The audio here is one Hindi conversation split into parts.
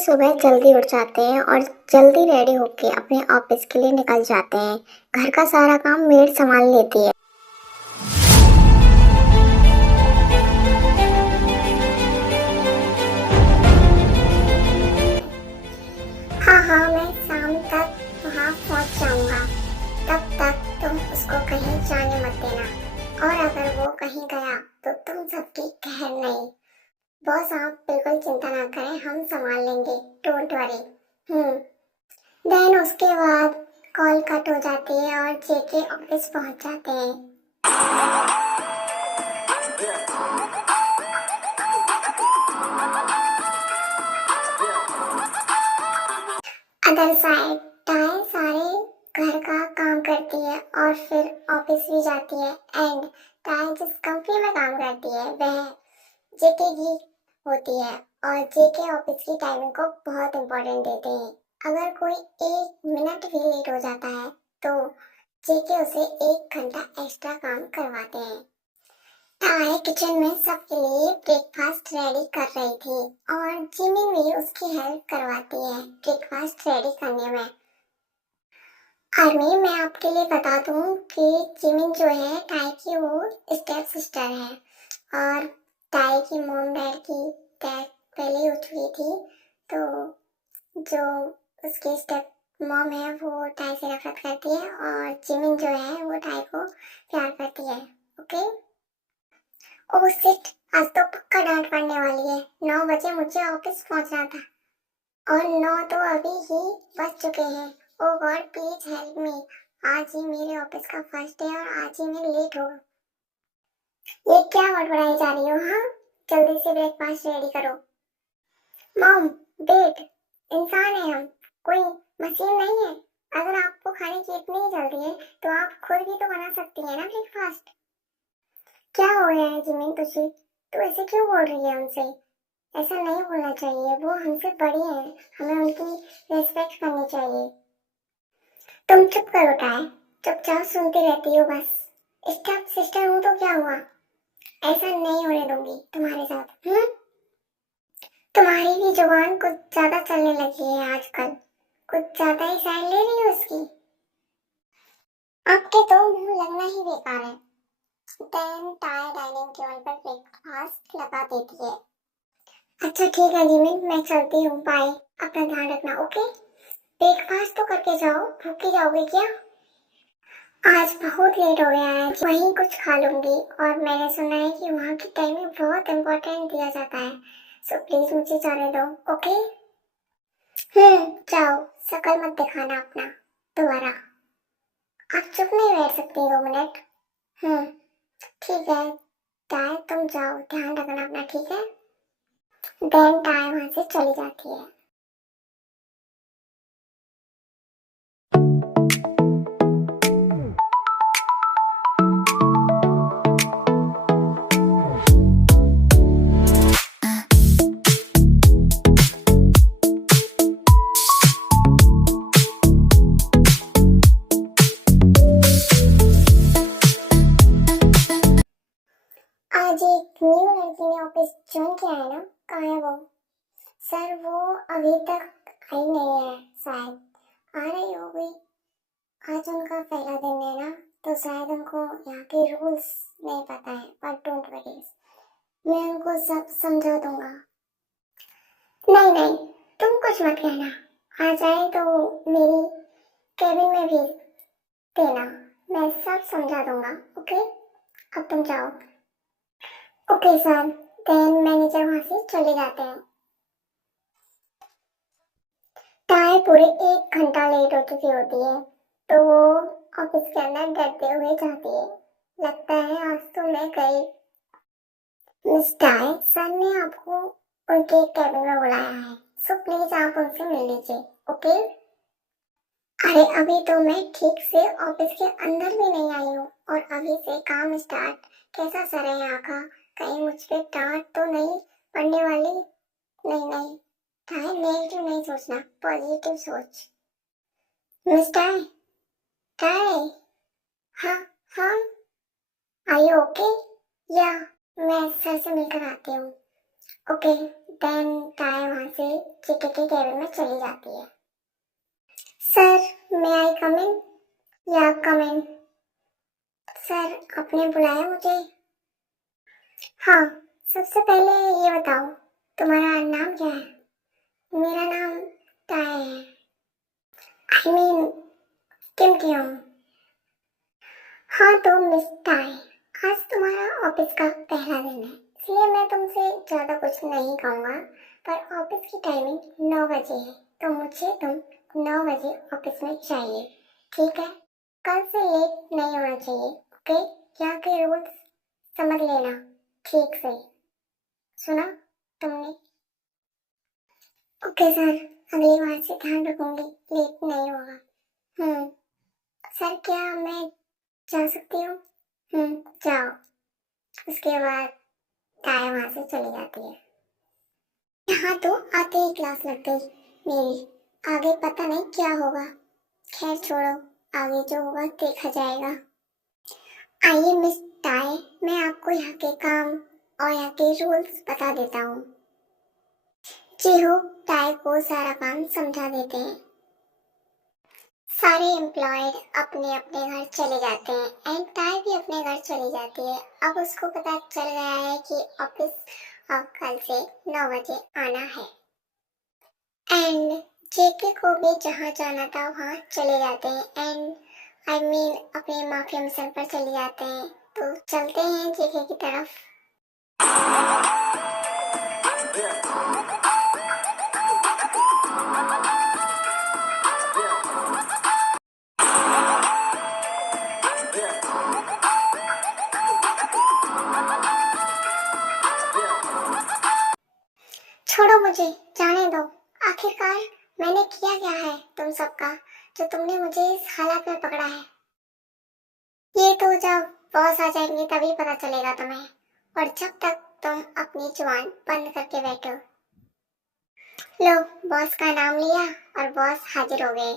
सुबह जल्दी उठ जाते हैं और जल्दी रेडी होके अपने ऑफिस के लिए निकल जाते हैं। घर का सारा काम मेड संभाल लेती है। हाँ हाँ, मैं शाम तक वहाँ पहुँच जाऊँगा। तब तक तुम उसको कहीं जाने मत देना, और अगर वो कहीं गया तो तुम सबकी खैर नहीं। बॉस, आप बिल्कुल चिंता ना करें, हम संभाल लेंगे, डोंट वरी। देन उसके बाद कॉल कट हो जाती है और जेके ऑफिस पहुंच जाते हैं। अदर साइड टाय सारे घर का काम करती है और फिर ऑफिस भी जाती है। एंड टाय जिस कंपनी में काम करती है वह जेके की होती है, और जेके ऑफिस की टाइमिंग को बहुत इम्पोर्टेंट देते हैं। अगर कोई 1 मिनट भी लेट हो जाता है तो जेके उसे 1 घंटा एक्स्ट्रा काम करवाते हैं। टाय किचन में सबके लिए ब्रेकफास्ट रेडी कर रही थी और जिमिन भी उसकी हेल्प करवाती है ब्रेकफास्ट रेडी करने में। आर्मी, मैं आपके लिए बता दूं कि जिमिन जो है टाय की वो स्टेप सिस्टर है, और टाय की मॉम डैड की डेथ पहले ही हो चुकी थी, तो जो उसकी स्टेप मॉम है वो टाय से नफरत करती है और जिमिन जो है वो टाय को प्यार करती है। ओके। ओह शिट, आज तो पक्का डांट पड़ने वाली है। 9 बजे मुझे ऑफिस पहुंचना था और 9 तो अभी ही बज चुके हैं। ओह गॉड, प्लीज हेल्प मी। आज ही मेरे ऑफिस का फर्स्ट डे और आज ही मैं लेट हो। ये क्या बड़बड़ाई जा रही हो? हाँ, जल्दी से ब्रेकफास्ट रेडी करो। मॉम, वेट, इंसान है हम, कोई मशीन नहीं है। अगर आपको खाने की इतनी जल्दी है तो आप खुद भी तो बना सकती है ना ब्रेकफास्ट। क्या हो गया है जिमिन तुझे? तू ऐसे क्यों बोल रही है उनसे? ऐसा नहीं बोलना चाहिए, वो हमसे बड़ी हैं, हमें उनकी रिस्पेक्ट करनी चाहिए। तुम चुप करो टाय, चुपचाप सुनती रहती हो बस। स्टेप सिस्टर हूँ तो क्या हुआ? ऐसा नहीं होने दूंगी तुम्हारे साथ। तुम्हारी भी जुबान कुछ ज्यादा चलने लगी है आजकल, कुछ ज्यादा ही साइड ले रही हो उसकी। आपके तो मुंह लगना ही बेकार है। देन टाय डाइनिंग टेबल पर ब्रेकफास्ट लगा देती है। अच्छा ठीक है जिमिन, मैं चलती हूँ, बाय। अपना ध्यान रखना, ओके। ब्रेकफास्ट तो करके जाओ, भूखी जाओगे क्या? आज बहुत लेट हो गया है, वहीं कुछ खा लूंगी, और मैंने सुना है कि वहाँ की टाइमिंग बहुत इम्पोर्टेंट दिया जाता है, सो प्लीज मुझे जाने दो, ओके। जाओ, शकल मत दिखाना अपना दोबारा। आप चुप नहीं बैठ सकती 2 मिनट? ठीक है टाय, तुम जाओ, ध्यान रखना अपना, ठीक है। देन टाय वहां से चली जाती है। आज एक न्यू लड़की ने ऑफिस ज्वाइन किया है ना, कहाँ है वो? सर वो अभी तक आई नहीं है, शायद आ रही होगी। आज उनका पहला दिन है ना, तो शायद उनको यहाँ के रूल्स नहीं पता है, बट डोंट वरी, मैं उनको सब समझा दूंगा। नहीं नहीं, तुम कुछ मत कहना, आ जाए तो मेरी केबिन में भेज देना, मैं सब समझा दूंगा, ओके। अब तुम जाओ। Okay sir. देन मैनेजर वहां से चले जाते हैं। टाय पूरे 1 घंटा लेट हो चुकी होती है, तो वो ऑफिस के अंदर डरते हुए जाती है। लगता है आज तो मैं गई। मिस टाय, सर ने आपको उनके कैबिन में बुलाया है, सो प्लीज आप उनसे मिल लीजिए, ओके। अरे अभी तो मैं ठीक से ऑफिस के अंदर भी नहीं आई हूँ और अभी से काम स्टार्ट। कैसा सर है यहाँ का? कहीं मुझ पे डांट तो नहीं पड़ने वाली? नहीं नहीं टाय, नेगेटिव नहीं सोचना, पॉजिटिव सोच। मिस टाय, टाय, हाँ हाँ, आर यू ओके? या मैं सर से मिलकर आती हूँ। ओके, देन टाई वहां से जेके के केबिन में चली जाती है। सर मे आई कम इन? या कम इन। सर आपने बुलाया मुझे? हाँ, सबसे पहले ये बताओ तुम्हारा नाम क्या है? मेरा नाम टाई है। आई मीन किम क्यों? हाँ तो मिस टाई, आज तुम्हारा ऑफिस का पहला दिन है, इसलिए मैं तुमसे ज़्यादा कुछ नहीं कहूँगा, पर ऑफिस की टाइमिंग 9 बजे है, तो मुझे तुम 9 बजे ऑफिस में चाहिए, ठीक है? कल से लेट नहीं होना चाहिए, ओके? यहाँ के रूल्स समझ लेना ठीक से। सुना तुमने? ओके सर, अगली बार से ध्यान रखूंगी, लेट नहीं होगा। सर क्या मैं जा सकती हूँ? जाओ। उसके बाद ताया वहां से चली जाती है। यहाँ तो आते ही क्लास लग गई मेरी, आगे पता नहीं क्या होगा। खैर छोड़ो, आगे जो होगा देखा जाएगा। आइए मिस टाई, मैं आपको यहाँ के काम और यहाँ के रूल्स बता देता हूँ। जी हो, टाई को सारा काम समझा देते हैं। सारे एम्प्लॉयड अपने अपने घर चले जाते हैं एंड टाई भी अपने घर चली जाती है। अब उसको पता चल गया है कि ऑफिस अब कल से 9 बजे आना है एंड जेके को भी जहाँ जाना था वहाँ चले जाते हैं एंड आई मीन अपने माँ के मिशन पर चले जाते हैं। तो चलते हैं जेके की तरफ। छोड़ो मुझे, जाने दो। आखिरकार मैंने किया क्या है तुम सबका, जो तुमने मुझे इस हालत में पकड़ा है? ये तो जब बॉस आ जाएंगे तभी पता चलेगा तुम्हें, और जब तक तुम अपनी जुबान बंद करके बैठो। लो, बॉस का नाम लिया और बॉस हाजिर हो गए।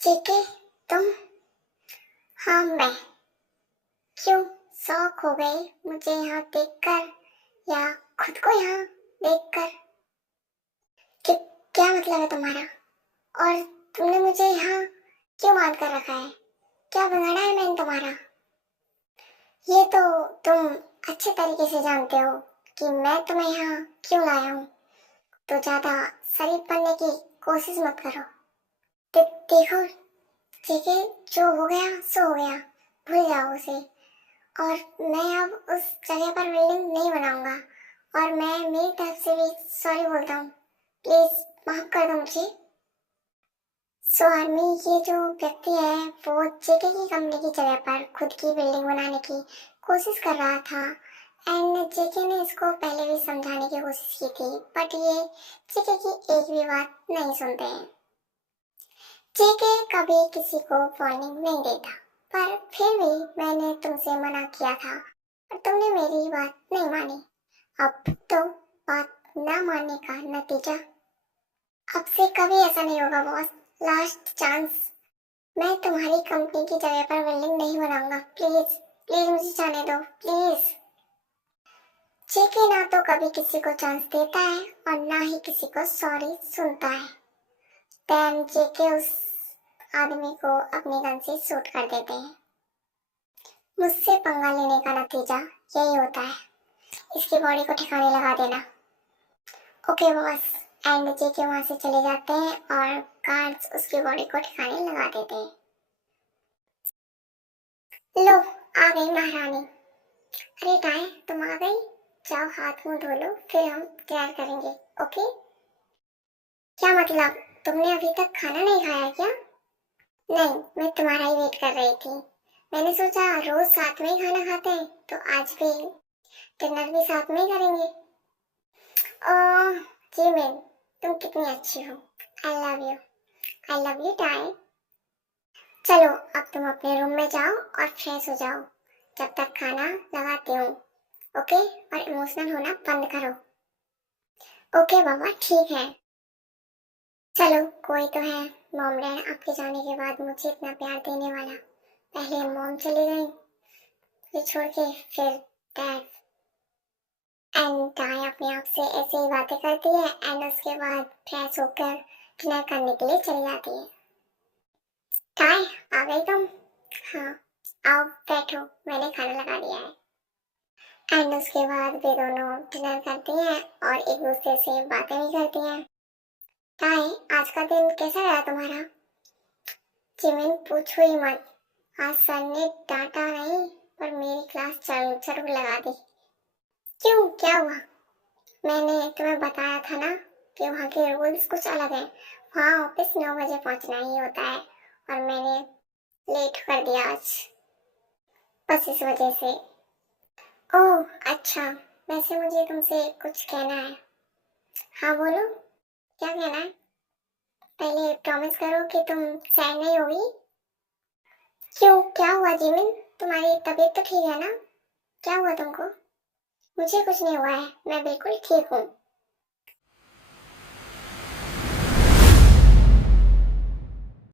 जेके तुम? हाँ मैं। क्यों, शौक हो गए मुझे यहाँ देखकर या खुद को यहाँ देखकर? कि क्या मतलब है तुम्हारा? और तुमने मुझे यहाँ क्यों बांध कर रखा है? क्या बिगाड़ा है मैंने तुम्हारा? ये तो तुम अच्छे तरीके से जानते हो कि मैं तुम्हें यहाँ क्यों लाया हूँ, तो ज्यादा शरीफ बनने की कोशिश मत करो। देखो ठीक है, जो हो गया सो हो गया, भूल जाओ उसे। और मैं अब उस जगह पर बिल्डिंग नहीं बनाऊंगा, और मैं मेरी तरफ से भी सॉरी बोलता हूँ, प्लीज माफ कर दो मुझे। सो आर्मी, ये जो व्यक्ति है वो जेके की कंपनी की जगह पर खुद की बिल्डिंग बनाने की कोशिश कर रहा था एंड जेके ने इसको पहले भी समझाने की कोशिश की थी, बट ये जेके की एक भी बात नहीं सुनते हैं। जेके कभी किसी को वार्निंग नहीं देता, पर फिर भी मैंने तुमसे मना किया था और तुमने मेरी बात नहीं मानी। अब तो बात ना मानने का नतीजा। अब से कभी ऐसा नहीं होगा बॉस, लास्ट चांस। मैं तुम्हारी कंपनी की जगह पर बिल्डिंग नहीं बनाऊंगा, प्लीज प्लीज मुझे जाने दो प्लीज। जेके ना तो कभी किसी को चांस देता है और ना ही किसी को सॉरी सुनता है। देन जेके उस आदमी को अपनी गन से शूट कर देते हैं। मुझसे पंगा लेने का नतीजा यही होता है, इसकी बॉडी को ठिकाने लगा देना। Okay boss. एंड जेके वहां से चले जाते हैं और गार्ड्स उसकी बॉडी को ठिकाने लगा देते हैं। लो, आ गई महारानी। अरे टाई, तुम आ गई? जाओ हाथ मुंह धो लो, फिर हम तैयार करेंगे, ओके? क्या मतलब, तुमने अभी तक खाना नहीं खाया क्या? नहीं, मैं तुम्हारा ही वेट कर रही थी। मैंने सोचा रोज साथ में ही खाना खाते हैं, तो आज भी डिनर भी साथ में ही करेंगे। ओह जी मैम, तुम कितनी अच्छी हो। I love you tie. चलो अब तुम अपने रूम में जाओ और फ्रेश हो जाओ, जब तक खाना लगाती हूँ, ओके? और इमोशनल होना बंद करो। ओके बाबा, ठीक है। चलो कोई तो है, मॉम डैड आपके जाने के बाद मुझे इतना प्यार देने वाला। पहले मॉम चली गई, फिर छोड़ के फिर डैड। एंड टाई अपने आप से ऐसे ही बातें करती है एंड उसके बाद फ्रेश होकर डिनर करने के लिए चली जाती है। टाई, आ गई तुम? हाँ, आओ बैठो, मैंने खाना लगा दिया है। एंड उसके बाद वे दोनों डिनर करती हैं और एक दूसरे से बातें भी करती हैं। टाई, आज का दिन कैसा रहा तुम्हारा? जिमिन पूछो ही मत, आज सर ने डांटा नहीं पर मेरी क्लास जरूर लगा दी। क्यों, क्या हुआ? मैंने तुम्हें बताया था ना कि वहाँ के रूल्स कुछ अलग हैं। वहाँ ऑफिस 9 बजे पहुँचना ही होता है और मैंने लेट कर दिया आज, बस इस वजह से। ओह अच्छा, वैसे मुझे तुमसे कुछ कहना है। हाँ बोलो, क्या कहना है? पहले प्रॉमिस करो कि तुम सैड नहीं होगी। क्यों, क्या हुआ जिमिन? तुम्हारी तबीयत तो ठीक है ना? क्या हुआ तुमको? मुझे कुछ नहीं हुआ है, मैं बिल्कुल ठीक हूँ।